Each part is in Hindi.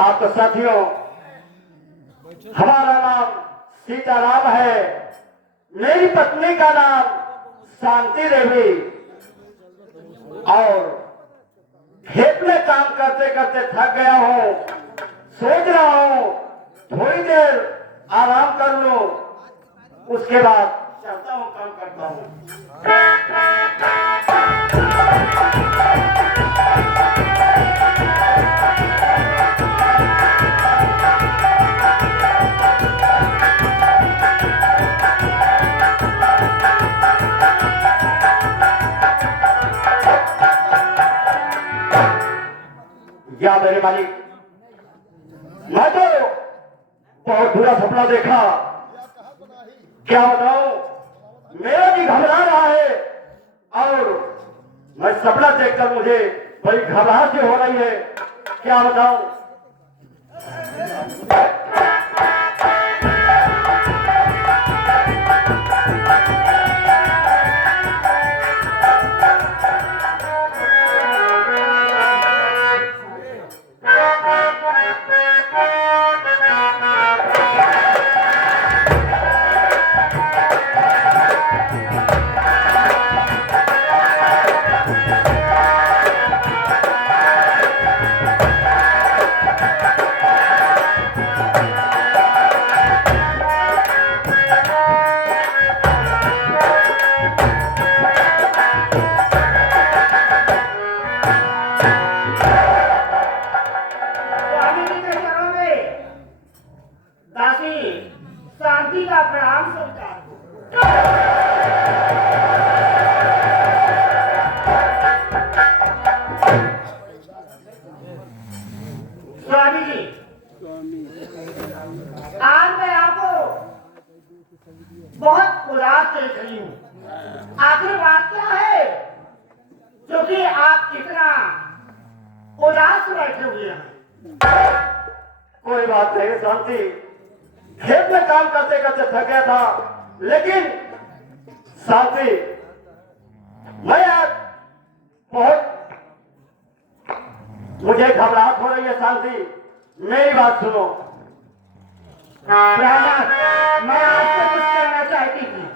हाँ तो साथियों, हमारा नाम सीताराम है, मेरी पत्नी का नाम शांति देवी, और खेत में काम करते करते थक गया हूँ, सोच रहा हूँ थोड़ी देर आराम कर लूं, उसके बाद चलता हूँ, काम करता हूँ। या मेरे मालिक, मैं तो बहुत बुरा सपना देखा, क्या बताऊं, मेरा भी घबरा रहा है, और मैं सपना देखकर मुझे बड़ी घबराहट हो रही है, क्या बताऊं। शांति का प्रणाम स्वीकार हो। स्वामी जी, आज मैं आपको बहुत उदास देख रही हूँ। आखिर बात क्या है जो कि आप इतना उदास बैठे हुए हैं? कोई बात नहीं शांति, खेत में काम करते करते थक गया था, लेकिन शांति, मैं आज बहुत, मुझे घबराहट हो रही है। शांति, मेरी बात सुनो। प्रहलाद, मैं आपसे कुछ कहना चाहती थी।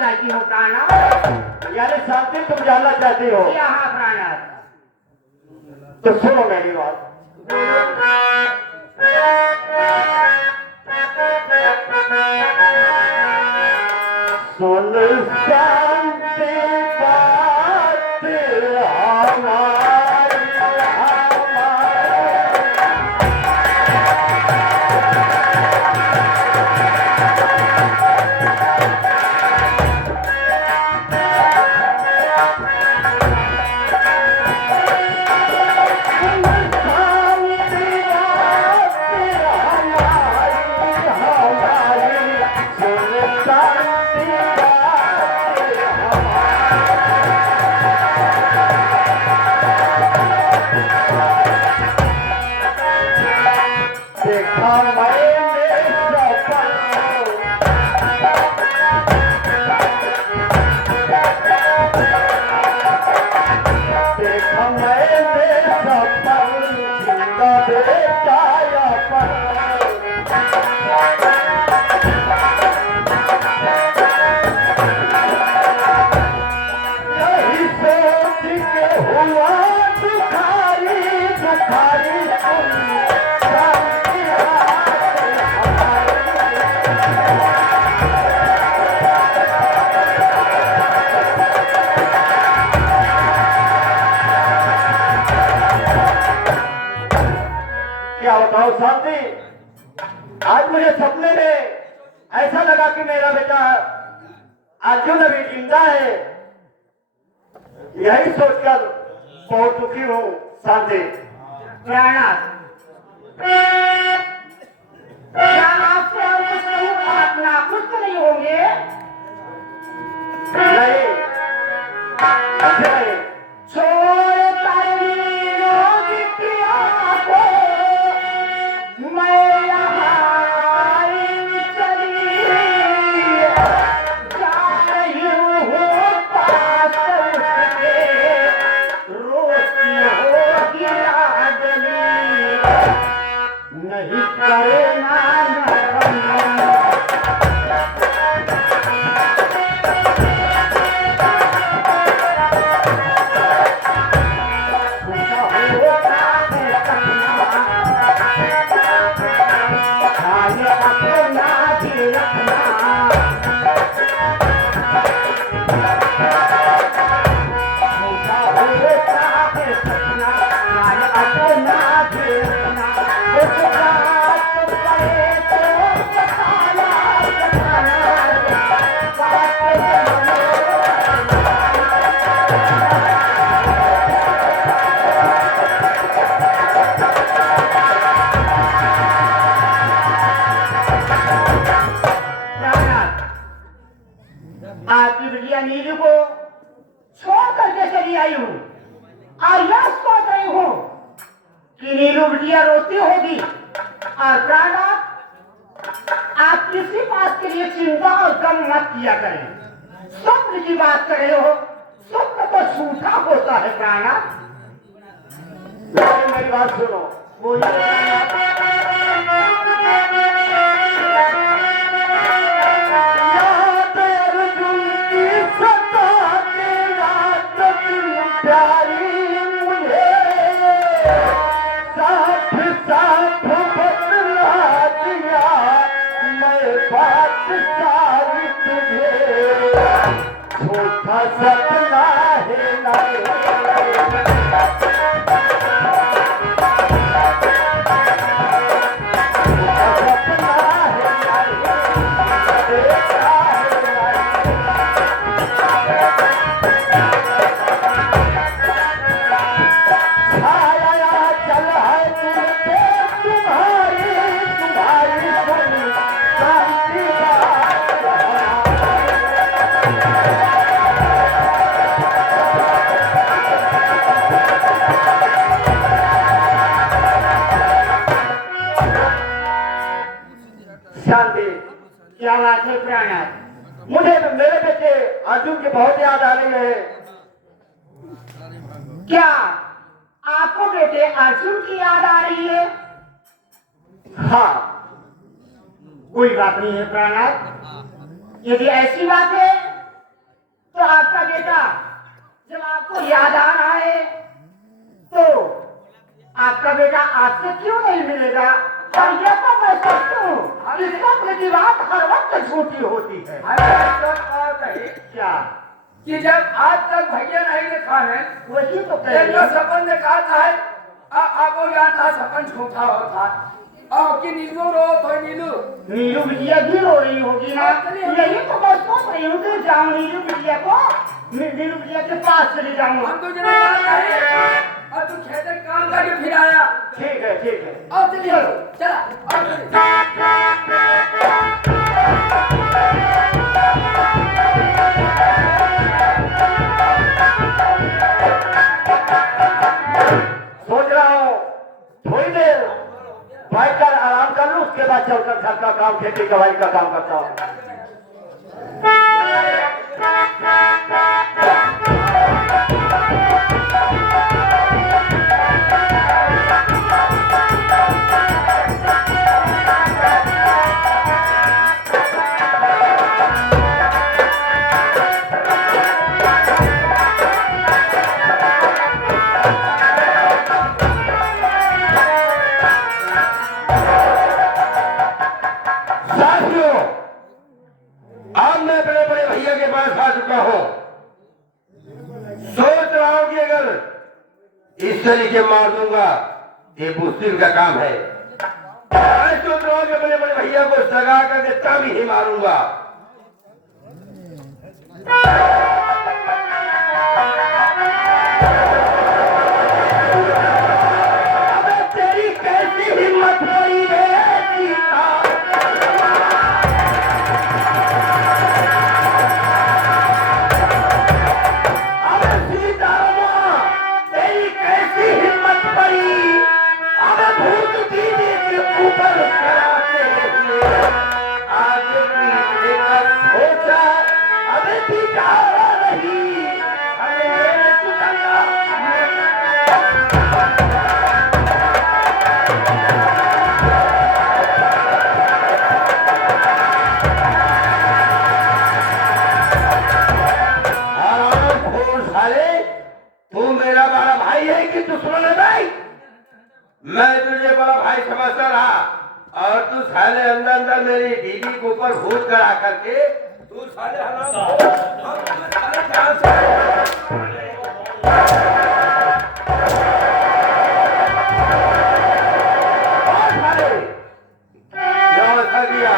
चाहती हो प्राणनाथ? यानी शांति तुम जानना चाहती हो? हाँ प्राणनाथ। तो सुनो मेरी बात। सुन शांति बात हमारी देखा मैंने सपन जिंदा बेचाया पर यही सोच के हुआ दुखारी दुखारी क्या बताओ शांति, आज मुझे सपने में ऐसा लगा कि मेरा बेटा अर्जुन अभी जिंदा है। यही सोचकर बहुत दुखी हूँ शांति। प्रणाम। क्या आपसे और कुछ नहीं, आप नाखुश तो नहीं होंगे? नहीं, अच्छे नहीं। छोड़ तारीरों की पिया को, मैं यहाँ आई चली, जा रही हूँ पास उसके, रोती होगी लाडली, नहीं करना आपकी बिटिया नीलू को छोड़ करके चली आई हूँ और यह सोच रही हूँ कि नीलू बिटिया रोती होगी। और प्राणात, आप किसी बात के लिए चिंता और गम मत किया करें। स्वप्न की बात कर रहे हो, स्वप्न तो झूठा होता है प्राणात। लेकिन मेरी बात सुनो, सपना है शांति। क्या बात है प्राणात? मुझे मेरे बेटे अर्जुन की बहुत याद आ रही है। क्या आपको बेटे अर्जुन की याद आ रही है? हाँ, कोई बात नहीं है प्राणात। यदि ऐसी बात है तो आपका बेटा जब आपको याद आ रहा है तो आपका बेटा आपसे क्यों नहीं मिलेगा? और ये तो मैं सोचती हूँ कि स्वप्न की बात हर वक्त झूठी होती है। क्या कि जब आज तक भैया नहीं देखा है वही तो कह रही तो हूँ। सपन देखा था आपको याद था सपन झूठा होता और कि नीलू रो तो नीलू नीलू बिटिया भी रो रही होगी ना, यही तो मैं सोच रही हूँ कि जाऊँ नीलू बिटिया के पास चली जाऊँ। हम तो जना और तू खेत में काम करके फिर आया। ठीक है ठीक है। और चलिए चला और सोच रहा हूँ थोड़ी देर बैठ कर आराम कर लूँ, उसके बाद चलकर घर का काम, खेती कमाई का काम करता हूँ। साथियों, अब मैं बड़े बड़े भैया के पास आ चुका हूं। सोच रहा हूं कि अगर इस तरीके मार दूंगा ये मुश्किल का काम है। मैं सोच रहा हूं कि बड़े बड़े भैया को सगा करके तब ही मारूंगा। अबे तेरी कैसी हिम्मत हुई रे सीता? अबे सीतारमा, तेरी कैसी हिम्मत पड़ी? अबे भूत दीदी के ऊपर कराते हुए आज पीछे का सोचा, अबे बिचारा रही। अरे चुकंगा आराम खोर साले, तू मेरा बड़ा भाई है कि दुश्मन है भाई? मैं तुझे बड़ा भाई समझता रहा और तू साले अंदर अंदर मेरी बीवी के ऊपर भूत करा करके तू साले व्यवस्था किया।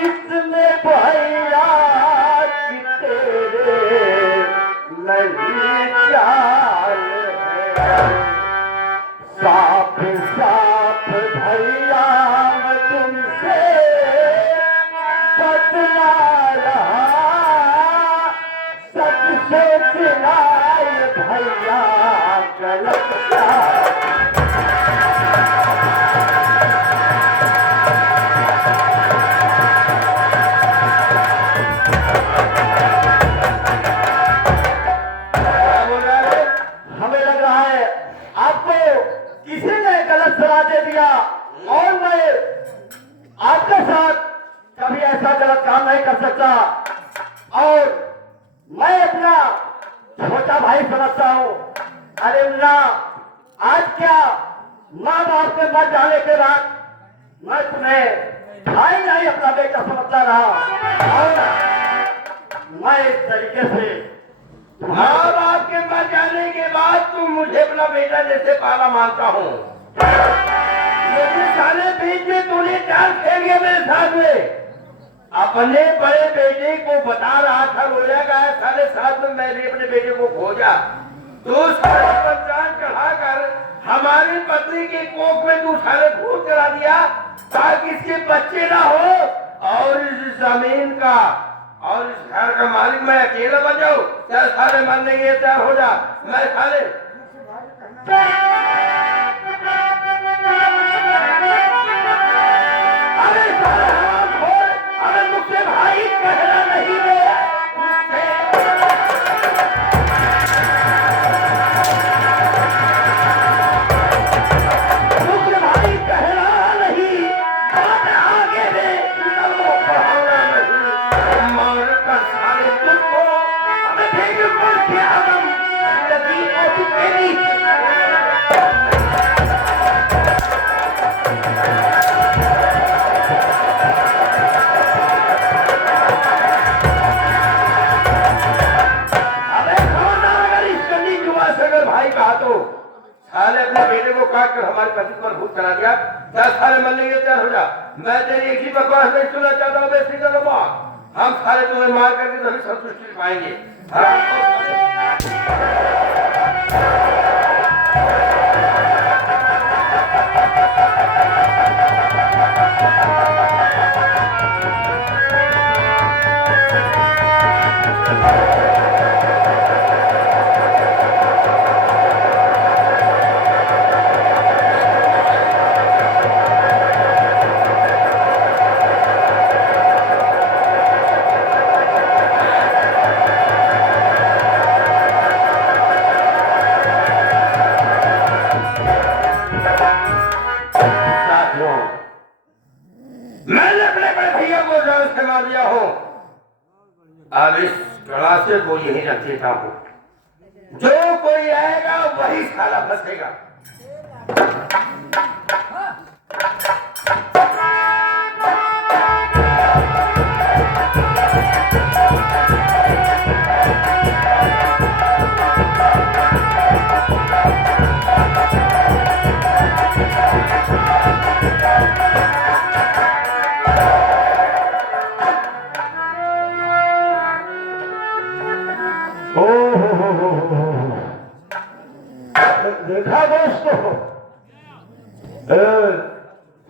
इतने भैया कि तेरे नहीं चाल है। साफ साफ भैया मैं तुमसे बदला रहा, सच सोचना ये भैया गलत क्या? हमें लग रहा है आपको किसी ने गलत सलाह दे दिया और मैं आपके साथ कभी ऐसा गलत काम नहीं कर सकता और मैं अपना छोटा भाई समझता हूँ। अरे मुन्ना, आज क्या माँ बाप के मर जाने के बाद मैं तुम्हें भाई नहीं अपना बेटा समझता रहा और मैं इस तरीके से माँ बाप के पास जाने के बाद तुम मुझे अपना बेटा जैसे पाला मानता हूँ, लेकिन साले बीच में तूने चाल खेल गया मेरे साथ में। अपने बड़े बेटे को बता रहा था, रोया गया साले साथ में मैं भी अपने बेटे को खोजा। तू सारे पंचायत चढ़ा कर हमारी पत्नी के कोख में तू साले भूत करा दिया। ताकि इसके बच्चे ना हो और इस जमीन का और इस घर का मालिक मैं अकेला बन जाऊं। क्या साले मानने के लिए तैयार हो जा। मैं साले अरे साले हाथ छोड़। अरे मुझसे भाई कहना नहीं है मुझसे भाई कहना नहीं बात आगे दे बढ़ाना नहीं मार कर साले तुझको हमें भेज पर क्या हम नदी को तेरी भाई कहा तो साले अपने बेटे को काट कर हमारे पति पर भूत चला दिया। 10 साल मरने के तैयार हो जा। मैं तेरी एक ही बकवास नहीं सुनना चाहता हूँ। सीधा हम सारे तुम्हें मार करके तभी संतुष्टि पाएंगे। मैंने अपने बड़े भैया को जान से मार दिया हो। अब इस गलासे को यही रख देता हूं। जो कोई आएगा वही साला फंसेगा। देखा दोस्तों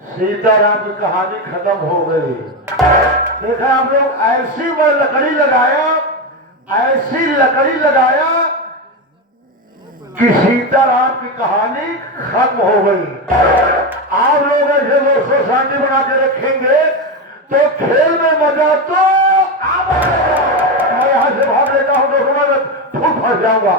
सीताराम की कहानी खत्म हो गई। देखा हम लोग ऐसी लकड़ी लगाया कि सीताराम की कहानी खत्म हो गई। आप लोग ऐसे दोस्तों शांति बना के रखेंगे तो खेल में मजा तो मैं यहाँ से भाग लेता हूँ तो मैं फूट फंस जाऊंगा।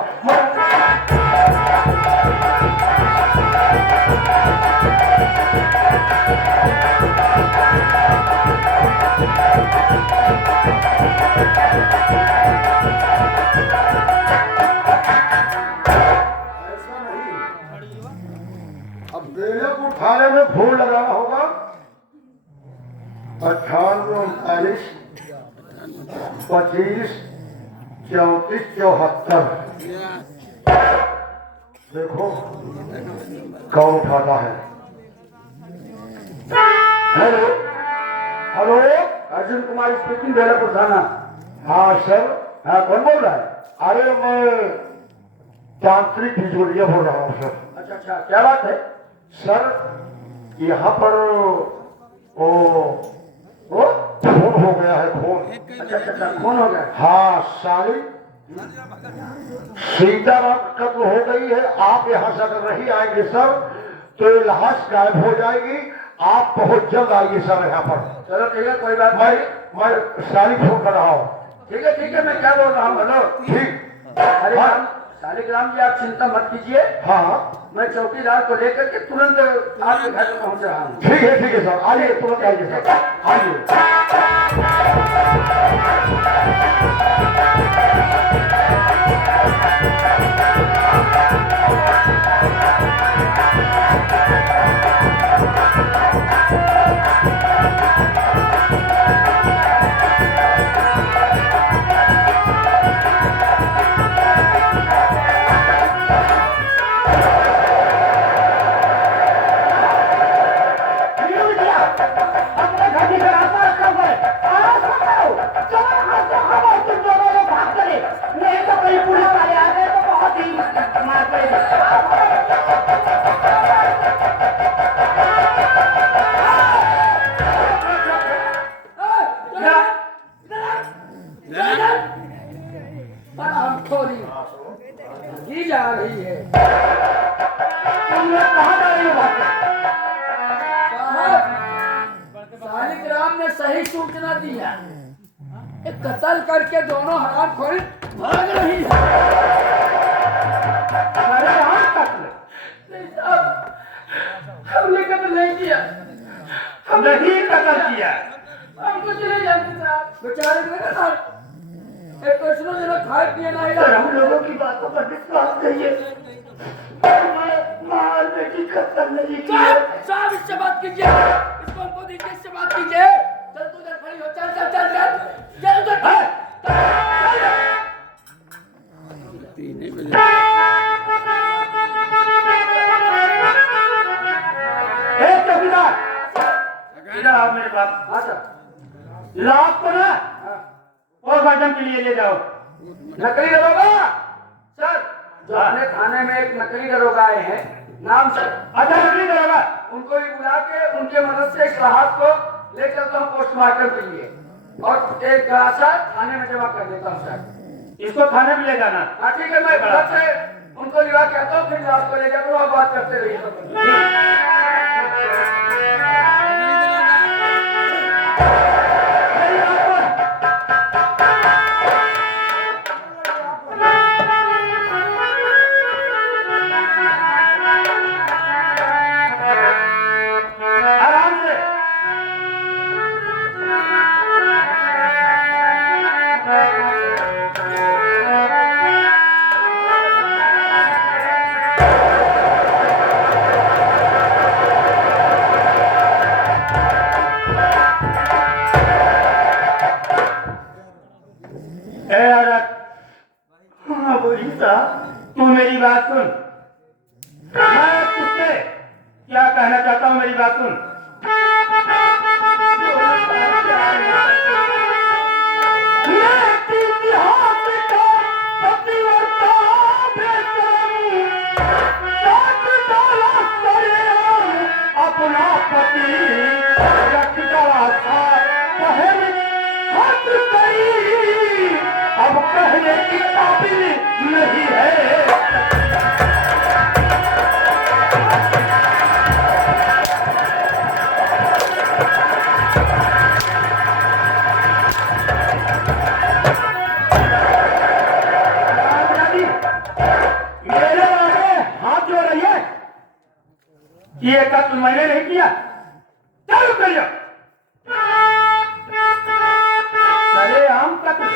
अब बेले को उठाने में फूल लगाना होगा। 98, 39, 25, 34, 74। देखो कौन उठाता है। Hello hello Arjun Kumar speaking, Belapur थाना। हाँ सर। हाँ कौन बोल रहा है? अरे मैं तांत्रिक बिजोलिया बोल रहा हूँ सर। अच्छा अच्छा, क्या बात है सर? यहाँ पर वो खून हो गया है, खून। अच्छा अच्छा, खून हो गया। हाँ साली सीताराम कत्ल हो गई है। आप यहाँ से अगर नहीं आएंगे सर तो ये लाश गायब हो जाएगी। आप बहुत जल्द आइए सर यहाँ पर। चलो ठीक है, कोई बात नहीं। मैं साली फोन कर रहा हूँ। ठीक है, मैं क्या बोल रहा हूँ। हेलो ठीक। अरे शालिग्राम जी आप चिंता मत कीजिए। हाँ मैं चौकीदार को लेकर के तुरंत आपके घर पहुँच रहा हूँ। ठीक है सर, आइए तुरंत आइए सर, आइए। जा रही है। तुम लोग कहाँ जा रही हो भाग के? साहब, शालिग्राम ने सही सूचना दी है। एक कत्ल करके दोनों हरामखोरी भाग रही है। अरे हाँ कत्ल नहीं साहब, हमने कत्ल नहीं किया। हमने नहीं कत्ल किया। हम कुछ नहीं जानते साहब। बेचारे मेरे साथ एक कृष्ण जरा खाए पिए नहीं सर रहा। हम लोगों की बातों पर विश्वास करिए। मैं मारने की कत्ल नहीं की है। साहब इससे बात कीजिए, इसको हमको दीजिए, इससे बात कीजिए। चल तू इधर खड़ी हो, चल चल चल चल चल उधर खड़। चौकीदार इधर आओ मेरे पास। हाँ सर। लाभ को ना पोस्टमार्टम के लिए ले जाओ। नकली दरोगा सर, जो अपने थाने में एक नकली दरोगा आए हैं, नाम सर। अच्छा नकली दरोगा, उनको ही बुला के उनके मदद से इस राहत को ले चलता हूँ पोस्टमार्टम के लिए, और एक गासा थाने में जमा कर देता हूँ सर। इसको थाने में ले जाना। हाँ ठीक है, मैं घर से उनको लिवा के आता हूँ, फिर लाश को ले जाकर वहाँ बात करते रहिए। आराम से। हाँ बोली साहब, तू मेरी बात सुन। मैं तुझसे क्या कहना चाहता हूँ, मेरी बात सुन। अपना पति रखता था पहले हद गई, अब कहने की काबिल नहीं है। मेरे आगे हाथ जोड़ रही है, ये कत्ल मैंने नहीं किया। चालू करिए। अरे हम कत्ल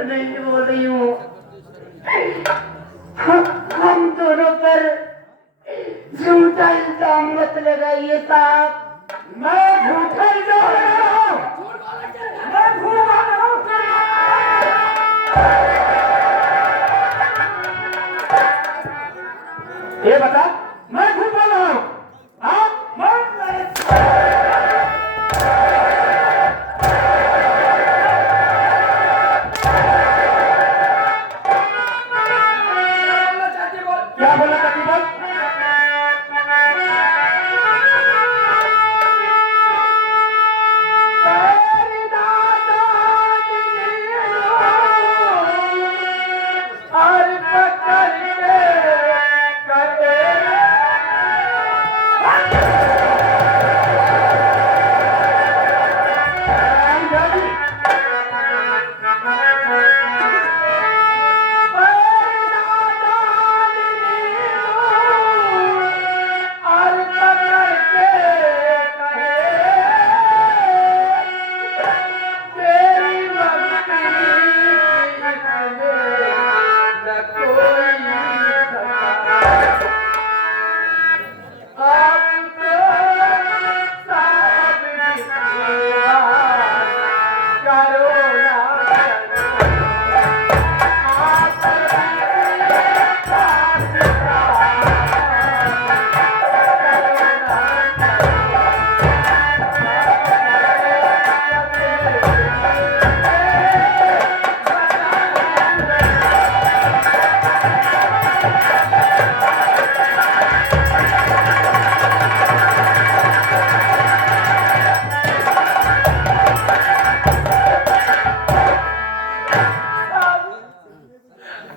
नहीं बोल रही हूँ। हम दोनों पर झूठा इल्जाम मत लगाइए साहब। मैं झूठा इल्जाम लगा रहा हूँ। मैं झूठ बोल रहा हूँ। ये बता, मैं झूठ बोल रहा हूँ।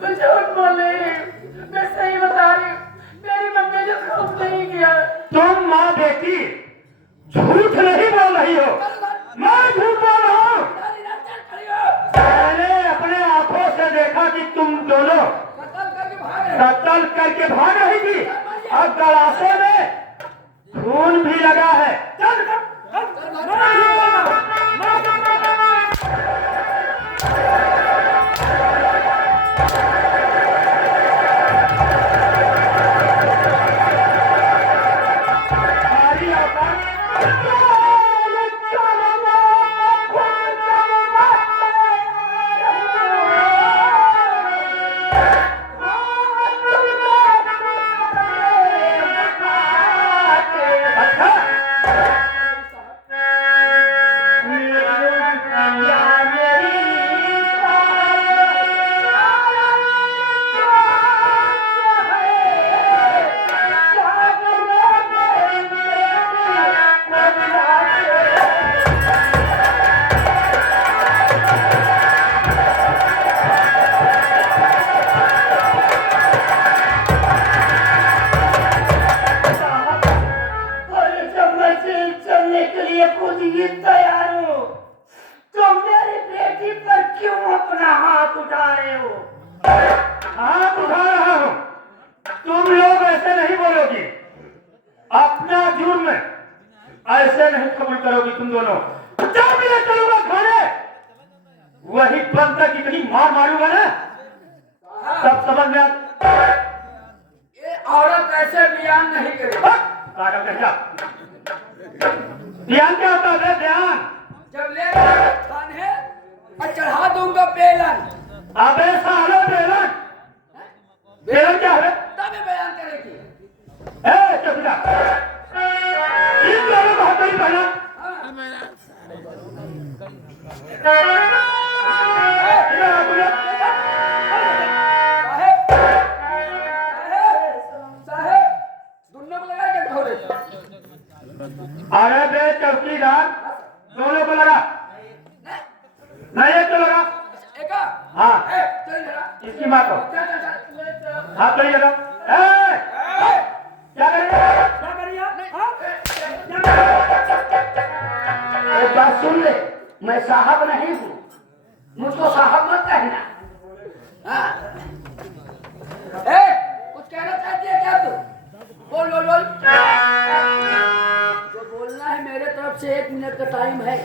मैं झूठ बोल रही हूँ, मैं सही बता रही हूँ। मेरी मम्मी ने खूब नहीं किया। तुम माँ बेटी झूठ नहीं बोल रही हो, मैं झूठ बोल रहा हूँ। मैंने अपने आंखों से देखा कि तुम दोनों कत्ल करके भाग रही थी और गलासों में खून भी लगा है। चल तैयार हो तो मेरी बेटी पर क्यों अपना हाथ उठा रहे हो? हाथ उठा रहा हूं, तुम लोग ऐसे नहीं बोलोगी, अपना जुर्म ऐसे नहीं कबूल करोगी तुम दोनों। जब मैं चलूंगा खाने, वही बंद तक इतनी मार मारूंगा ना, सब समझ में ये औरत ऐसे बयान नहीं करेगी। ध्यान क्या होता है? ध्यान जब ले खाने और चढ़ा दूंगा बेलन, अबे सालो बेलन, बेलन क्या है? तब ये बयान करेगी। चुप जा, इन दोनों को हाथ नहीं पहना। अरे बे चौकीदार, दोनों को लगा नहीं, एक तो लगा। हाँ, इसकी माँ को हाथ करिए तो। क्या करिए? एक बात सुन ले, मैं साहब नहीं हूँ, मुझको साहब मत कहना। कुछ कहना चाहती है क्या तू? बोल बोल बोल। जो बोलना है मेरे तरफ से 1 मिनट का टाइम है,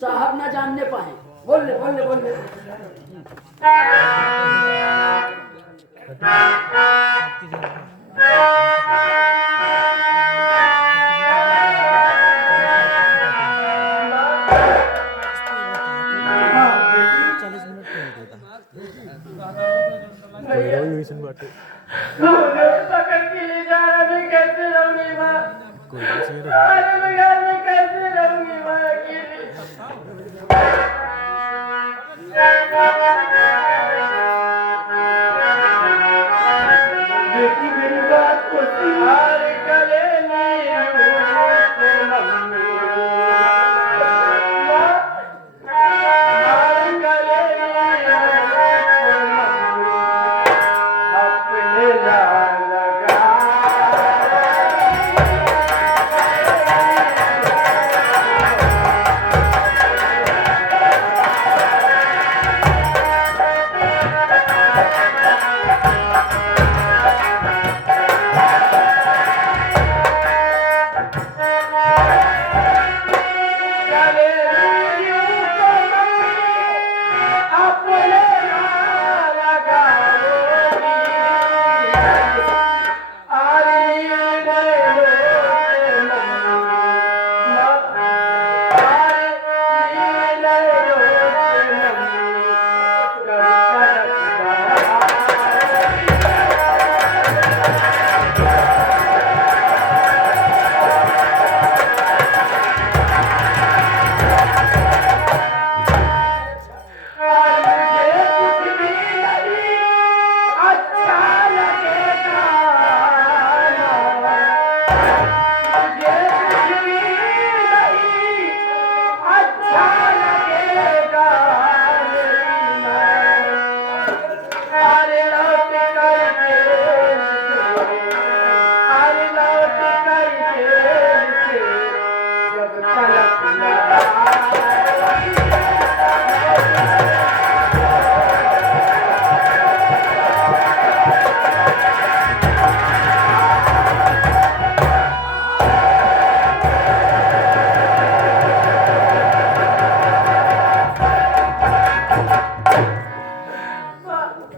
साहब ना जानने पाए। बोल ले बोल ले बोल ले। पकड़ के ले जा रहा, मैं कैसे रहूंगी माँ? अरे मैं घर में कैसे रहूंगी माँ अकेली? बेटी मेरी बात को सिहार गले में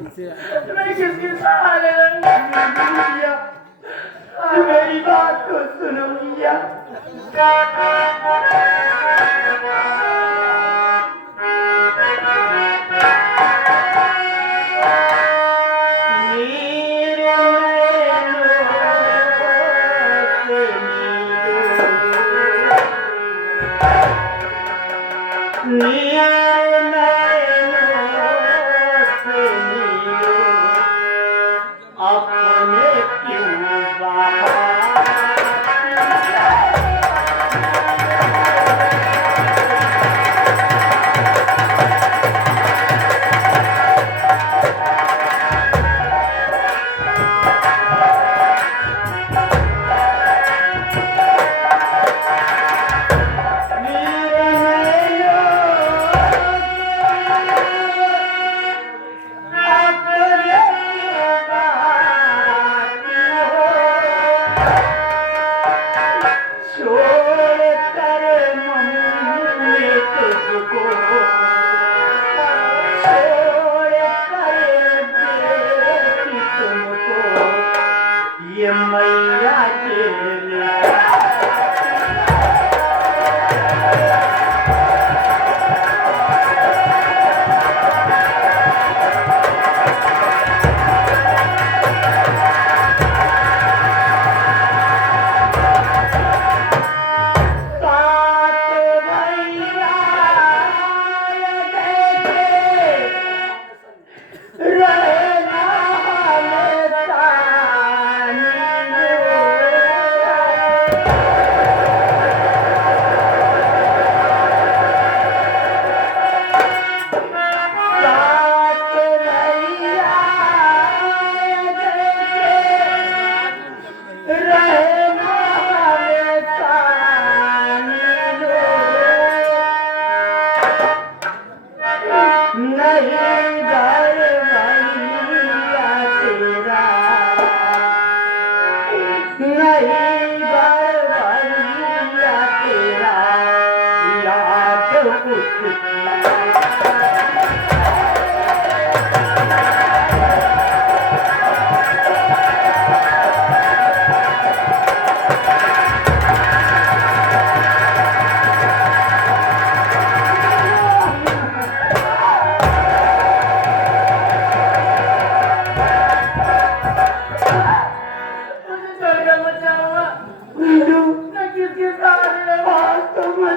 मैं किसके सहारे रहूंगी? मेरी बात को सुनो भैया। अपने क्यों ये मैया के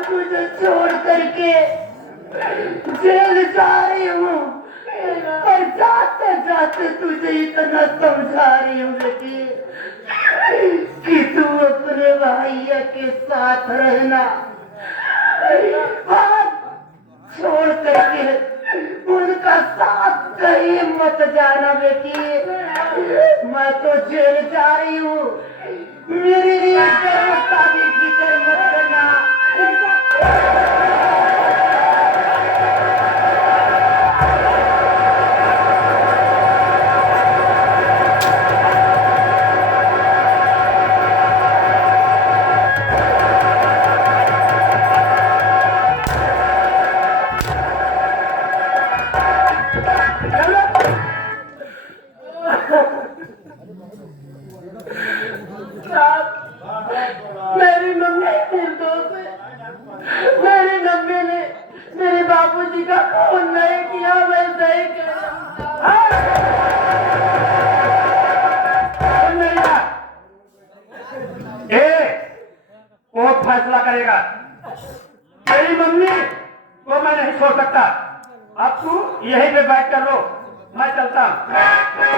तुझे छोड़ करके जेल जा रही हूँ और जाते जाते तुझे इतना समझा रही हूँ बेटी कि तू अपने भैया के साथ रहना, हाथ छोड़ करके उनका साथ कहीं मत जाना बेटी। मैं तो जेल जा रही हूँ, मेरे लिए का भी फिक्र मत करना। मेरी मम्मी निर्दोष है। मेरी मम्मी ने मेरे बाबूजी का खून नहीं किया, मैं सही कह वो फैसला करेगा। मेरी मम्मी को मैं नहीं छोड़ सकता। अब तू यहीं पे बैठ कर रो, मैं चलता हूँ।